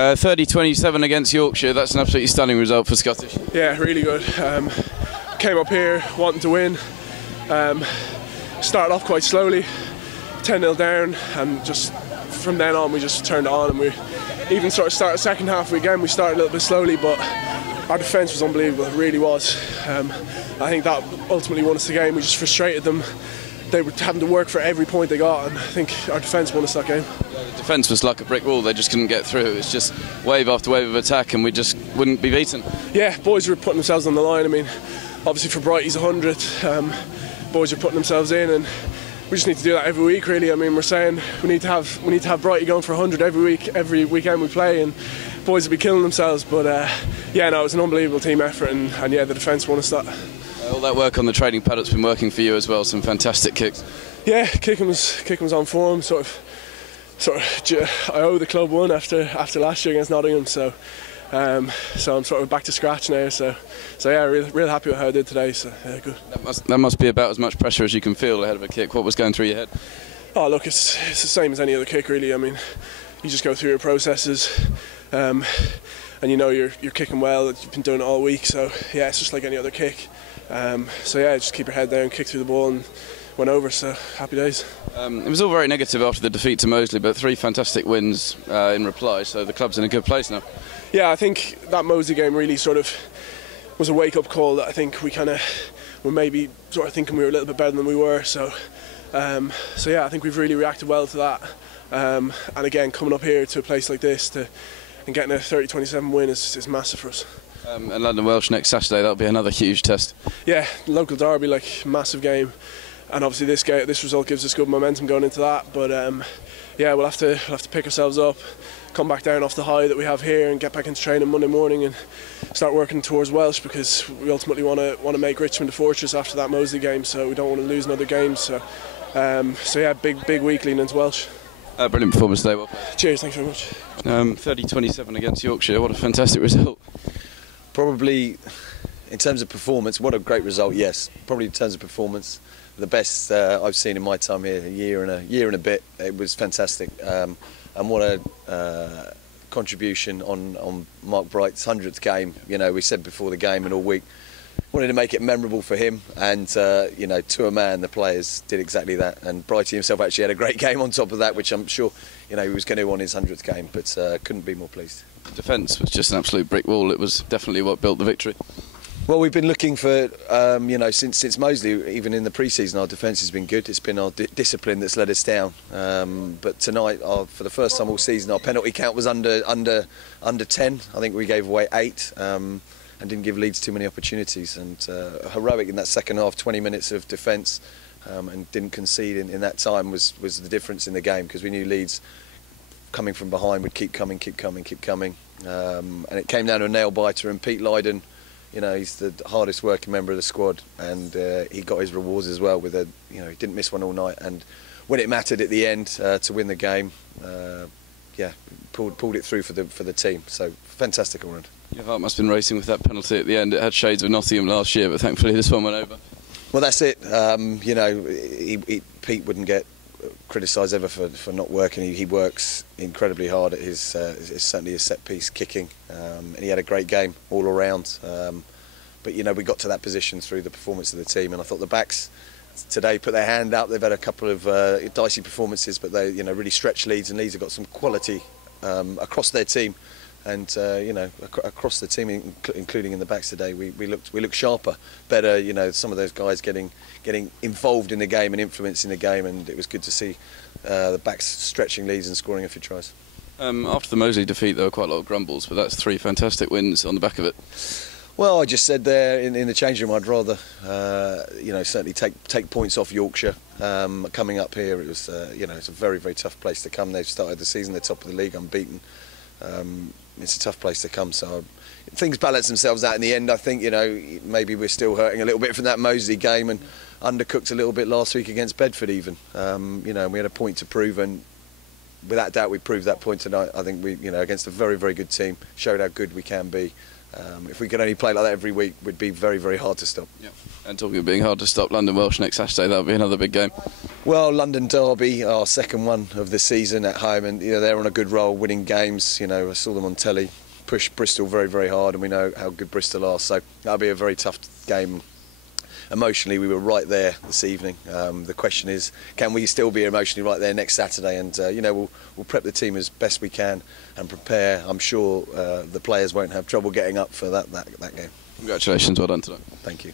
30-27 against Yorkshire, that's an absolutely stunning result for Scottish. Yeah, really good. Came up here wanting to win. Started off quite slowly, 10-0 down, and just from then on we just turned it on, and we even sort of started second half again. We started a little bit slowly, but our defence was unbelievable, it really was. I think that ultimately won us the game. We just frustrated them. They were having to work for every point they got, and I think our defence won us that game. The defence was like a brick wall, they just couldn't get through. It's just wave after wave of attack and we just wouldn't be beaten. Yeah, boys were putting themselves on the line. I mean, obviously for Brighty's 100, boys are putting themselves in, and we just need to do that every week really. I mean, we're saying we need to have Brighty going for 100 every weekend we play, and boys will be killing themselves, but yeah, no, it was an unbelievable team effort, and yeah, the defence won us that. All that work on the training paddock's been working for you as well, some fantastic kicks. Yeah, kicking was on form, sort of I owe the club one after last year against Nottingham, so I'm sort of back to scratch now, so yeah, real happy with how I did today, so yeah, good. That must be about as much pressure as you can feel ahead of a kick. What was going through your head? Oh look, it's the same as any other kick really. I mean, you just go through your processes, and you know you're kicking well, you've been doing it all week, so yeah, it's just like any other kick. So yeah, just keep your head down, kick through the ball, and went over, so happy days. It was all very negative after the defeat to Moseley, but 3 fantastic wins in reply, so the club's in a good place now. Yeah, I think that Moseley game really sort of was a wake-up call that I think we were maybe sort of thinking we were a little bit better than we were, so yeah, I think we've really reacted well to that, and again, coming up here to a place like this and getting a 30-27 win is massive for us. And London Welsh next Saturday, that'll be another huge test. Yeah, local derby, like massive game, and obviously this result gives us good momentum going into that. But yeah, we'll have to pick ourselves up, come back down off the high that we have here, and get back into training Monday morning and start working towards Welsh, because we ultimately want to make Richmond a fortress after that Moseley game. So we don't want to lose another game. So yeah, big week leading into Welsh. Brilliant performance today. Well played. Cheers, thanks very much. 30-27 against Yorkshire. What a fantastic result. Probably, in terms of performance, what a great result, yes. Probably in terms of performance, the best I've seen in my time here, a year and a bit. It was fantastic. And what a contribution on Mark Bright's 100th game. You know, we said before the game and all week, wanted to make it memorable for him, and you know, to a man, the players did exactly that. And Brighty himself actually had a great game on top of that, which I'm sure, you know, he was going to on his 100th game, but couldn't be more pleased. Defence was just an absolute brick wall. It was definitely what built the victory. Well, we've been looking for, you know, since Moseley, even in the pre-season, our defence has been good. It's been our discipline that's let us down. But tonight, for the first time all season, our penalty count was under 10. I think we gave away 8 and didn't give Leeds too many opportunities. And heroic in that second half, 20 minutes of defence, and didn't concede in that time was the difference in the game, because we knew Leeds coming from behind would keep coming. And it came down to a nail biter, and Pete Lydon, you know, he's the hardest working member of the squad, and he got his rewards as well with you know, he didn't miss one all night, and when it mattered at the end to win the game, yeah, pulled it through for the team. So fantastic all round. Your heart must have been racing with that penalty at the end. It had shades of Nottingham last year, but thankfully this one went over. Well, that's it. You know, Pete wouldn't get criticised ever for not working. He works incredibly hard at his certainly his set piece kicking, and he had a great game all around. But you know, we got to that position through the performance of the team, and I thought the backs today put their hand up. They've had a couple of dicey performances, but they, you know, really stretched Leeds, and Leeds have got some quality across their team. And you know, across the team, including in the backs today, we looked sharper, better. You know, some of those guys getting involved in the game and influencing the game, and it was good to see the backs stretching Leeds and scoring a few tries. After the Moseley defeat, there were quite a lot of grumbles, but that's 3 fantastic wins on the back of it. Well, I just said there in the changing room, I'd rather you know, certainly take points off Yorkshire. Coming up here, it was you know, it's a very tough place to come. They've started the season, they're top of the league, unbeaten. It's a tough place to come, so things balance themselves out in the end. I think, you know, maybe we're still hurting a little bit from that Moseley game, and undercooked a little bit last week against Bedford even. You know, we had a point to prove, and without doubt we proved that point tonight. I think we, you know, against a very good team, showed how good we can be. If we could only play like that every week, we'd be very, very hard to stop. Yeah. And talking of being hard to stop, London Welsh next Saturday, that'll be another big game. Well, London Derby, our second one of the season at home, and they're on a good roll, winning games. I saw them on telly, push Bristol very, very hard, and we know how good Bristol are. So that'll be a very tough game. Emotionally, we were right there this evening. The question is, can we still be emotionally right there next Saturday? And we'll prep the team as best we can and prepare. I'm sure the players won't have trouble getting up for that game. Congratulations, well done tonight. Thank you.